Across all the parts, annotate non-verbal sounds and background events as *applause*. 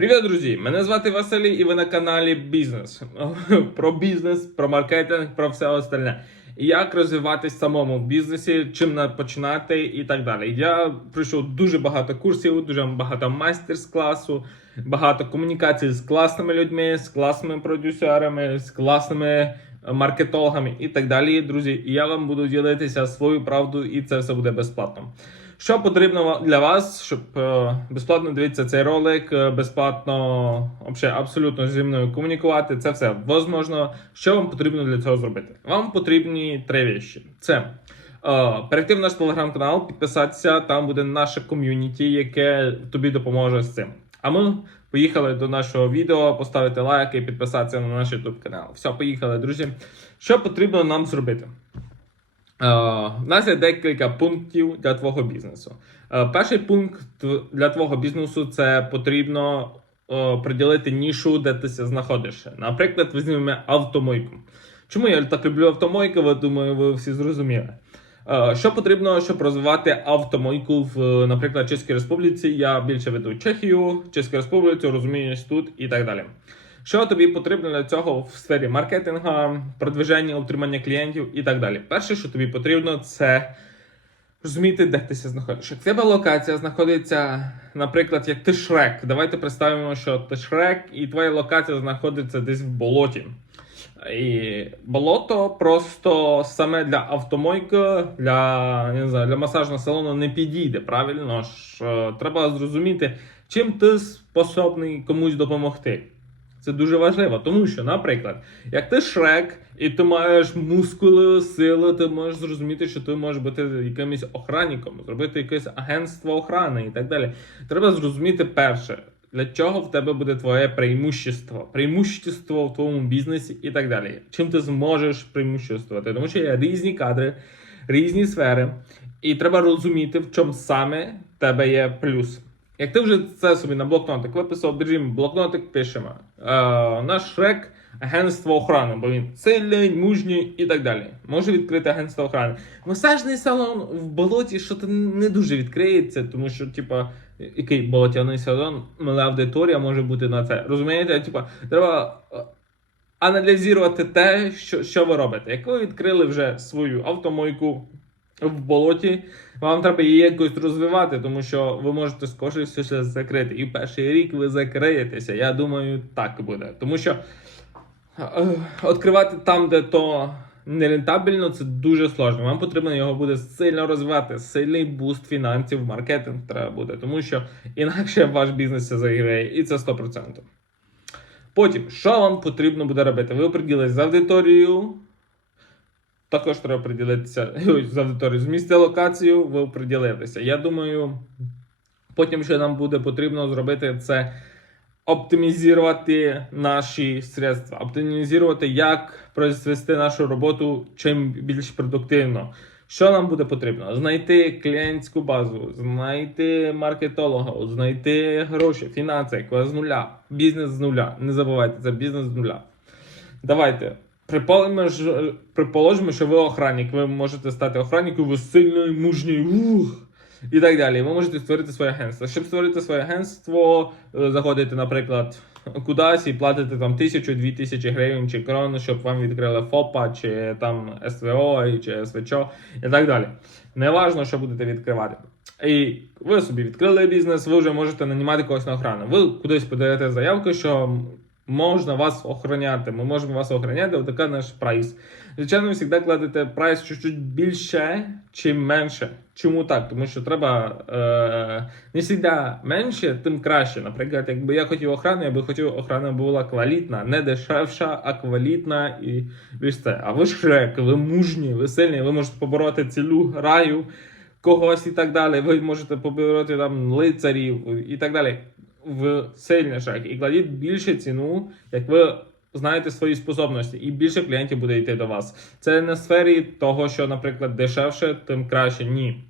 Привіт, друзі! Мене звати Василій, і ви на каналі Бізнес. *laughs* Про бізнес, про маркетинг, про все остальне. Як розвиватись самому бізнесі, чим на- починати і так далі. Я пройшов дуже багато курсів, дуже багато майстер-класу, багато комунікацій з класними людьми, з класними продюсерами, з класними е, маркетологами і так далі. Друзі, і я вам буду ділитися свою правду, і це все буде безплатно. Що потрібно для вас, щоб е, безплатно дивитися цей ролик, е, безплатно вообще, абсолютно зі мною комунікувати, це все возможно. Що вам потрібно для цього зробити? Вам потрібні три речі. Це е, перейти в наш телеграм-канал, підписатися, там буде наше ком'юніті, яке тобі допоможе з цим. А ми поїхали до нашого відео, поставити лайк і підписатися на наш YouTube канал. Все, поїхали, друзі. Що потрібно нам зробити? Е, У нас є декілька пунктів для твого бізнесу. Е, Перший пункт для твого бізнесу це потрібно е, приділити нішу, де ти се знаходиш. Наприклад, візьмемо автомойку. Чому я так люблю автомойки? Ви думаю, ви всі зрозуміли. Е, Що потрібно, щоб розвивати автомойку в, наприклад, Чеській Республіці? Я більше веду Чехію, Чеську Республіку, розумієш тут і так далі. Що тобі потрібно для цього в сфері маркетинга, продвиження, утримання клієнтів і так далі? Перше, що тобі потрібно, це розуміти, де ти знаходиш. Як тебе локація знаходиться, наприклад, як ти шрек. Давайте представимо, що ти шрек, і твоя локація знаходиться десь в болоті. І болото просто саме для автомойки, для, не знаю, для масажного салону не підійде. Правильно ж треба зрозуміти, чим ти способний комусь допомогти. Це дуже важливо, тому що, наприклад, як ти шрек, і ти маєш мускули, сили, ти можеш зрозуміти, що ти можеш бути якимось охранником, зробити якесь агентство охорони і так далі. Треба зрозуміти перше, для чого в тебе буде твоє преимущество, преимущество в твоєму бізнесі і так далі. Чим ти зможеш преимуществувати? Тому що є різні кадри, різні сфери, і треба розуміти, в чому саме в тебе є плюс. Як ти вже це собі на блокнотик виписав, держимо блокнотик, пишемо. Е, наш шрек агентство охорони, бо він сильний, мужній і так далі. Може відкрити агентство охорони. Масажний салон в болоті що то не дуже відкриється, тому що, типа, який болотяний салон, мала аудиторія може бути на це. Розумієте? Типа, треба е, аналізувати те, що, що ви робите. Як ви відкрили вже свою автомойку в болоті, вам треба її якось розвивати, тому що ви можете скоріше все закрити. І перший рік ви закриєтеся. Я думаю, так буде. Тому що е, відкривати там, де то нерентабельно, це дуже сложно. Вам потрібно його буде сильно розвивати. Сильний буст фінансів, маркетинг треба буде, тому що інакше ваш бізнес це заграє, і це 100%. Потім, що вам потрібно буде робити? Ви оприділились з аудиторією. Також треба приділитися *laughs* з аудиторією. Змісти локацію, ви приділилися. Я думаю, потім ще нам буде потрібно зробити це оптимізувати наші средства, оптимізувати, як произвести нашу роботу чим більш продуктивно. Що нам буде потрібно? Знайти клієнтську базу, знайти маркетолога, знайти гроші, фінанси, з нуля, бізнес з нуля. Не забувайте, це бізнес з нуля. Давайте. Ж- Приположимо, що ви охранник. Ви можете стати охранником, ви сильний, мужній, ух, і так далі. Ви можете створити своє агентство. Щоб створити своє агентство, е, заходите, наприклад, кудись і платите там тисячу, дві тисячі гривень чи крон, щоб вам відкрили ФОПа, чи там СВО, чи СВЧО і так далі. Неважно, що будете відкривати. І ви собі відкрили бізнес, ви вже можете нанімати когось на охрану. Ви кудись подаєте заявку, що можна вас охороняти. Ми можемо вас охороняти, отака наш прайс. Звичайно, ви завжди кладете прайс чуть-чуть більше, чим менше. Чому так? Тому що треба е, не завжди менше, тим краще. Наприклад, якби я хотів охрану, я би хотів, охрана була квалітна, не дешевша, а квалітна і це. А ви шрек, ви мужні, ви сильні, ви можете побороти цілу раю когось і так далі. Ви можете побороти там лицарів і так далі в сильніших і кладіть більше ціну, як ви знаєте свої способності, і більше клієнтів буде йти до вас. Це не в сфері того, що, наприклад, дешевше, тим краще. Ні.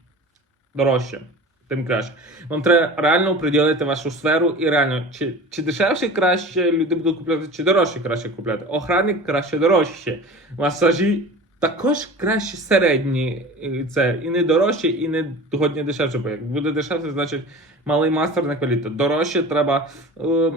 Дорожче, тим краще. Вам треба реально приділити вашу сферу і реально, чи, чи дешевше краще люди будуть купляти, чи дорожче краще купляти. Охранник краще дорожче. Масажі Також краще середні це і не дорожче, і не годні дешевше. Бо як буде дешевше, значить малий мастер на кваліту. Дорожче треба. Е,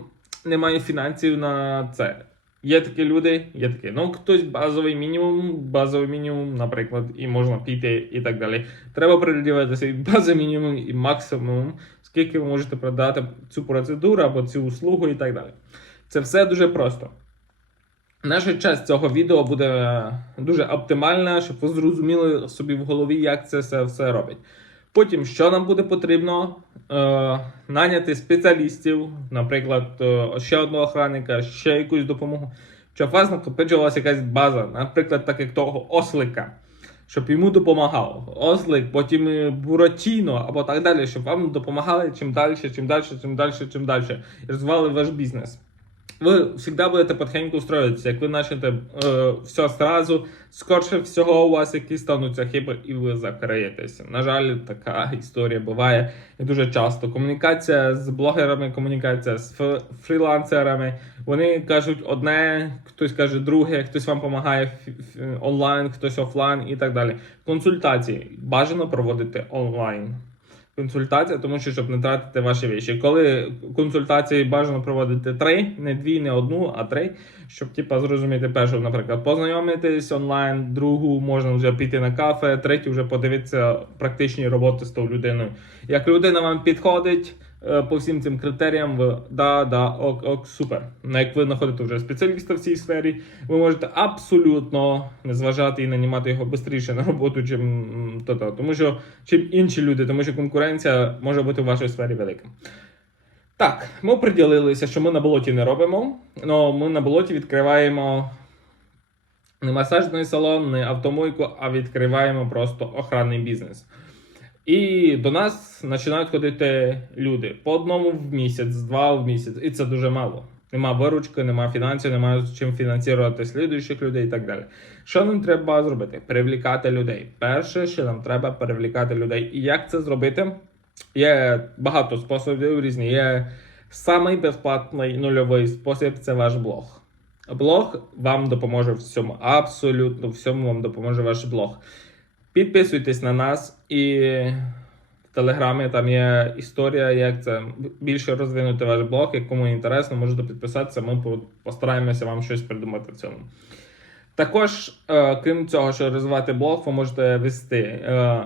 немає фінансів на це. Є такі люди, є такі. Ну, хтось базовий мінімум, базовий мінімум, наприклад, і можна піти і так далі. Треба приділитися і базовий мінімум, і максимум, скільки ви можете продати цю процедуру або цю услугу і так далі. Це все дуже просто. Наша часть цього відео буде дуже оптимальна, щоб ви зрозуміли собі в голові, як це все, все робить. Потім, що нам буде потрібно? Е, наняти спеціалістів, наприклад, е, ще одного охранника, ще якусь допомогу, щоб у вас накопичувалася якась база, наприклад, так як того ослика, щоб йому допомагав. Ослик, потім е, Буратіно або так далі, щоб вам допомагали чим далі, чим далі, чим далі, чим далі. І розвивали ваш бізнес. Ви завжди будете потихеньку устроїтися. Як ви почнете е, все сразу, скорше всього у вас якісь стануться хиби, і ви закриєтеся. На жаль, така історія буває і дуже часто. Комунікація з блогерами, комунікація з фрілансерами. Вони кажуть одне, хтось каже друге, хтось вам допомагає онлайн, хтось офлайн і так далі. Консультації бажано проводити онлайн консультація, тому що щоб не тратити ваші віші. Коли консультації бажано проводити три, не дві, не одну, а три, щоб типа зрозуміти першу, наприклад, познайомитись онлайн, другу можна вже піти на кафе, третю вже подивитися практичні роботи з тою людиною. Як людина вам підходить. Е, По всім цим критеріям, ви да, да, ок, ок, супер. Ну, як ви знаходите вже спеціаліста в цій сфері, ви можете абсолютно не зважати і нанімати його швидше на роботу, чим то-то. Тому що чим інші люди, тому що конкуренція може бути в вашій сфері велика. Так, ми приділилися, що ми на болоті не робимо, але ми на болоті відкриваємо не масажний салон, не автомойку, а відкриваємо просто охранний бізнес. І до нас починають ходити люди по одному в місяць, два в місяць, і це дуже мало. Нема виручки, нема фінансів, немає з чим фінансувати слідуючих людей і так далі. Що нам треба зробити? Перевлікати людей. Перше, що нам треба перевлікати людей. І як це зробити? Є багато способів різні. Є самий безплатний нульовий спосіб це ваш блог. Блог вам допоможе всьому. Абсолютно всьому вам допоможе ваш блог. Підписуйтесь на нас і в Телеграмі там є історія, як це більше розвинути ваш блог. Як кому інтересно, можете підписатися. Ми постараємося вам щось придумати в цьому. Також, е, крім цього, що розвивати блог, ви можете вести е,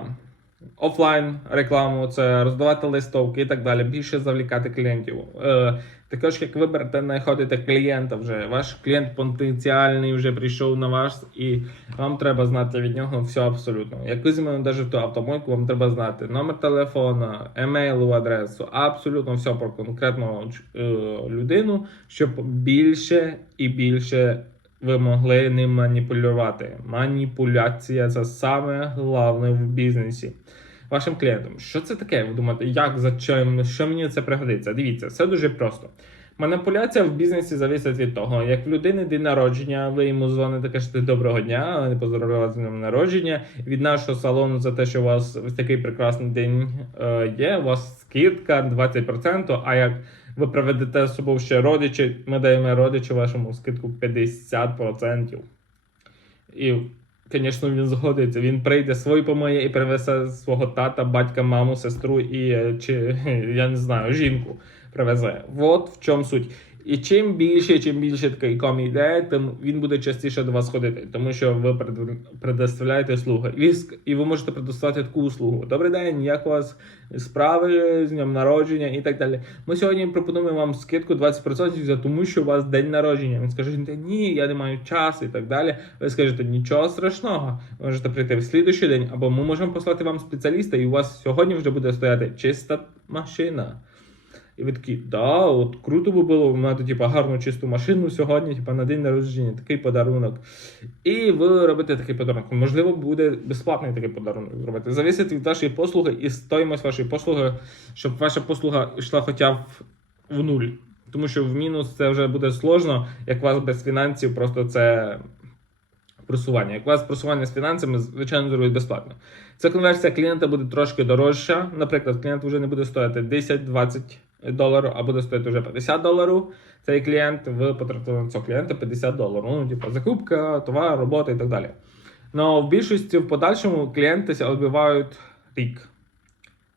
офлайн рекламу, це роздавати листовки і так далі, більше завлікати клієнтів. Е, також, як ви берете, знаходите клієнта вже, ваш клієнт потенціальний вже прийшов на вас, і вам треба знати від нього все абсолютно. Як візьмемо навіть в ту автомойку, вам треба знати номер телефона, емейлову адресу, абсолютно все про конкретну е, людину, щоб більше і більше ви могли ним маніпулювати. Маніпуляція це саме головне в бізнесі. Вашим клієнтам. Що це таке? Ви думаєте, як за чим, що мені це пригодиться? Дивіться, все дуже просто. Маніпуляція в бізнесі залежить від того, як в людини день народження, ви йому дзвоните, кажете доброго дня, не поздоровляєте з днем народження. Від нашого салону за те, що у вас такий прекрасний день е, є, у вас скидка 20%, а як ви приведете з собою ще родичі, ми даємо родичу вашому скидку 50%. І, звісно, він згодиться. Він прийде свої помиє і привезе свого тата, батька, маму, сестру і е, чи *laughs* я не знаю, жінку привезе. От в чому суть. І чим більше, чим більше такий ком йде, тим він буде частіше до вас ходити, тому що ви пред- предоставляєте слуги. І, і ви можете предоставити таку услугу. Добрий день, як у вас справи з днем народження і так далі. Ми сьогодні пропонуємо вам скидку 20% за тому, що у вас день народження. Ви скажете, ні, я не маю часу і так далі. Ви скажете, нічого страшного. Ви можете прийти в слідуючий день, або ми можемо послати вам спеціаліста, і у вас сьогодні вже буде стояти чиста машина. І ви такі, да, от круто би було мати типу, гарну чисту машину сьогодні, типу, на день народження, такий подарунок. І ви робите такий подарунок. Можливо, буде безплатний такий подарунок зробити. Зависить від вашої послуги і стоїмость вашої послуги, щоб ваша послуга йшла хоча б в нуль. Тому що в мінус це вже буде сложно, як у вас без фінансів, просто це просування. Як у вас просування з фінансами, звичайно, зробить безплатно. Ця конверсія клієнта буде трошки дорожча. Наприклад, клієнт вже не буде стоїти 10-20 доларів, а буде стоїти вже 50 доларів. Цей клієнт, ви потратили на цього клієнта 50 доларів. Ну, типу, закупка, товар, робота і так далі. Но в більшості в подальшому клієнти відбивають рік.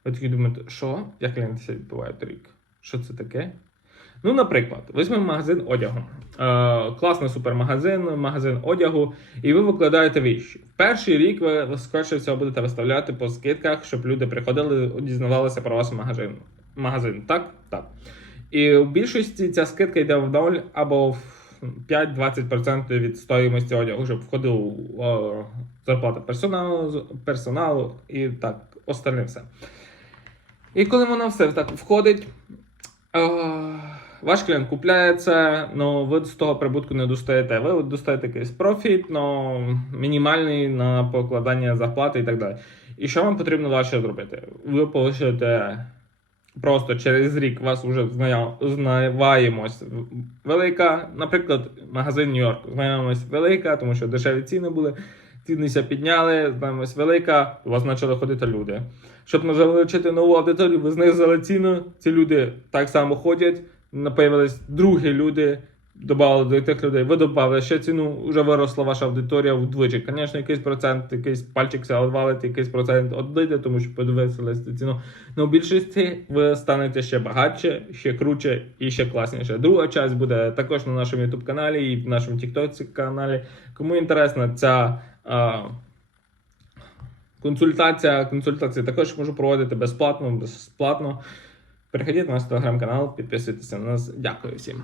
Ви такі думаєте, що? Як клієнти ся відбивають рік? Що це таке? Ну, наприклад, візьмемо магазин одягу. Е, класний супермагазин, магазин одягу, і ви викладаєте віщі. В перший рік ви, скоріше всього будете виставляти по скидках, щоб люди приходили, дізнавалися про ваш магазин. Магазин, так? Так. І в більшості ця скидка йде в 0 або в 5-20% від стоїмості одягу, щоб входив зарплата персоналу, персоналу і так, остальне все. І коли воно все так входить, е, ваш клієнт купляє це, але ви з того прибутку не достаєте. Ви достаєте якийсь профіт, але мінімальний на покладання зарплати і так далі. І що вам потрібно далі зробити? Ви получите просто через рік вас вже знаваємось велика, наприклад, магазин Нью-Йорк. Знаємось велика, тому що дешеві ціни були. Ціни ся підняли, знаємось велика, у вас почали ходити люди. Щоб залучити нову аудиторію, ви знизили ціну. Ці люди так само ходять. Появились другі люди, додали до тих людей. Ви додали ще ціну, вже виросла ваша аудиторія вдвічі. Звісно, якийсь процент, якийсь пальчик ся відвалить, якийсь процент відійде, тому що подивилися ціну. Ну, в більшості ви станете ще багатше, ще круче і ще класніше. Друга часть буде також на нашому YouTube каналі і в нашому TikTok каналі. Кому інтересна ця. А, Консультація, консультації також можу проводити безплатно, безплатно. Переходіть на наш телеграм-канал, підписуйтесь на нас. Дякую всім.